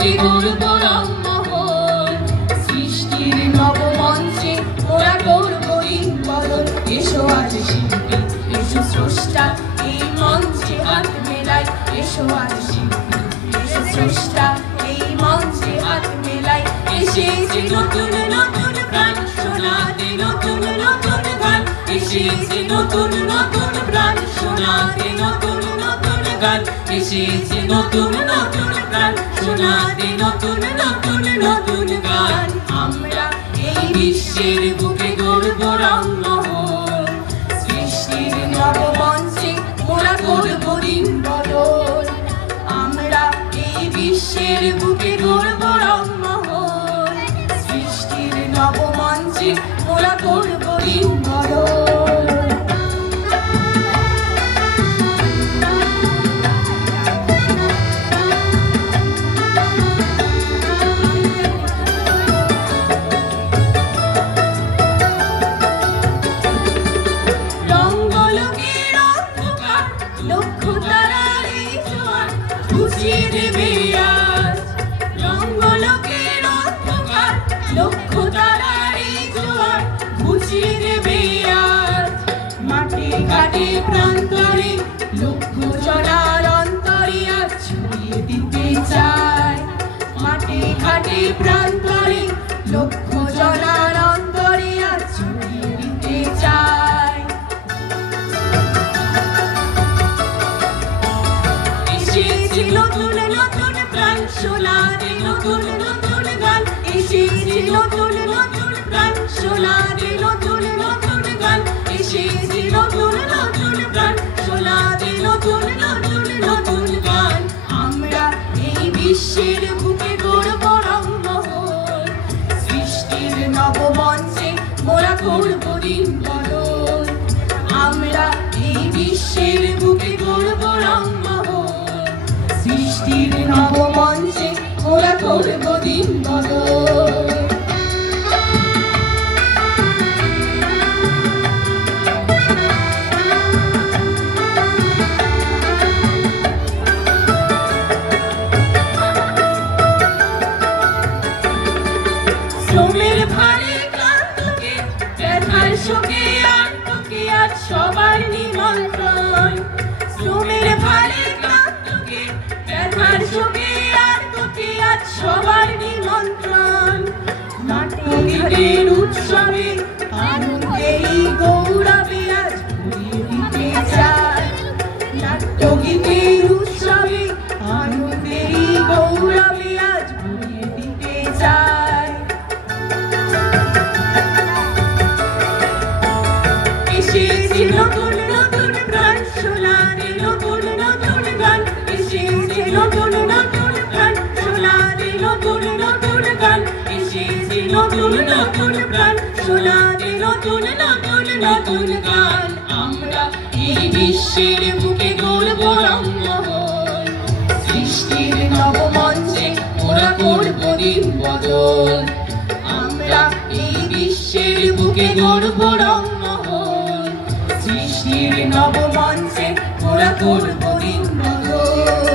বুকে গড়ব রংমহল, সৃষ্টির নবমঞ্চে মোরা করব দিনবদল। এসো আজ শিল্পী, এসো স্রষ্টা, এই মঞ্চে হাত মেলাই। এসো আজ শিল্পী, এসো স্রষ্টা, এই মঞ্চে হাত মেলাই। এসেছে নতুন নতুন প্রাণ শোনাতে, নতুন নতুন গান। এসেছে নতুন নতুন প্রাণ শোনাতে, নতুন নতুন গান। এসেছে নতুন নতুন প্রাণ শোনাতে, নতুন নতুন নতুন গান। আমরা এই বিশ্বের বুকে গড়ব রংমহল, সৃষ্টির নবমঞ্চে মোরা করব দিনবদল। আমরা এই বিশ্বের বুকে গড়ব রংমহল, সৃষ্টির নবমঞ্চে মোরা করব দিনবদল। লক্ষ তারার এই জোয়ার বুঝিয়ে দেবে আজ, রঙ্গলোকের অন্ধকার। লক্ষ তারার এই জোয়ার বুঝিয়ে দেবে আজ। মাঠে ঘাটে প্রান্তরে লক্ষ জনার অন্তরে আজ ছড়িয়ে দিতে চায়। মাঠে ঘাটে প্রান্তরে লক্ষ জনার অন্তরে আজ ছড়িয়ে দিতে চায়। এসেছে নতুন নতুন প্রাণ শোনাতে, নতুন নতুন গান। এসেছে নতুন নতুন প্রাণ শোনাতে, নতুন নতুন গান। এসেছে নতুন নতুন প্রাণ শোনাতে, নতুন নতুন নতুন গান। আমরা এই বিশ্বের বুকে গড়ব রংমহল, সৃষ্টির নবমঞ্চে মোরা করব দিনবদল। আমরা এই বিশ্বের বুকে গড়ব রংমহল, সৃষ্টির নবমঞ্চে মোরা করব দিনবদল। শ্রমের ভারে ক্লান্তকে, ব্যথার শোকে আন্তকে আজ সবার নিমন্ত্রণ। শ্রমের ভারে ক্লান্তকে, ব্যথার শোকে আন্তকে আজ সবার নিমন্ত্রণ। নাট্যগীতের উৎসবে আনন্দেই গৌরবে আজ ভরিয়ে দিতে চায়। নাট্যগীতের উৎসবে আনন্দেই গৌরবে আজ ভরিয়ে দিতে চায়। এসেছে নতুন নতুন প্রাণ শোনাতে, নতুন নতুন গান। এসেছে নতুন নতুন প্রাণ শোনাতে, নতুন নতুন গান। এসেছে নতুন নতুন প্রাণ শোনাতে, নতুন নতুন নতুন গান। আমরা এই বিশ্বের বুকে গড়ব রংমহল, সৃষ্টির নবমঞ্চে মোরা করব দিনবদল। আমরা এই বিশ্বের বুকে গড়ব রংমহল, সৃষ্টির নবমঞ্চে মোরা করব দিনবদল।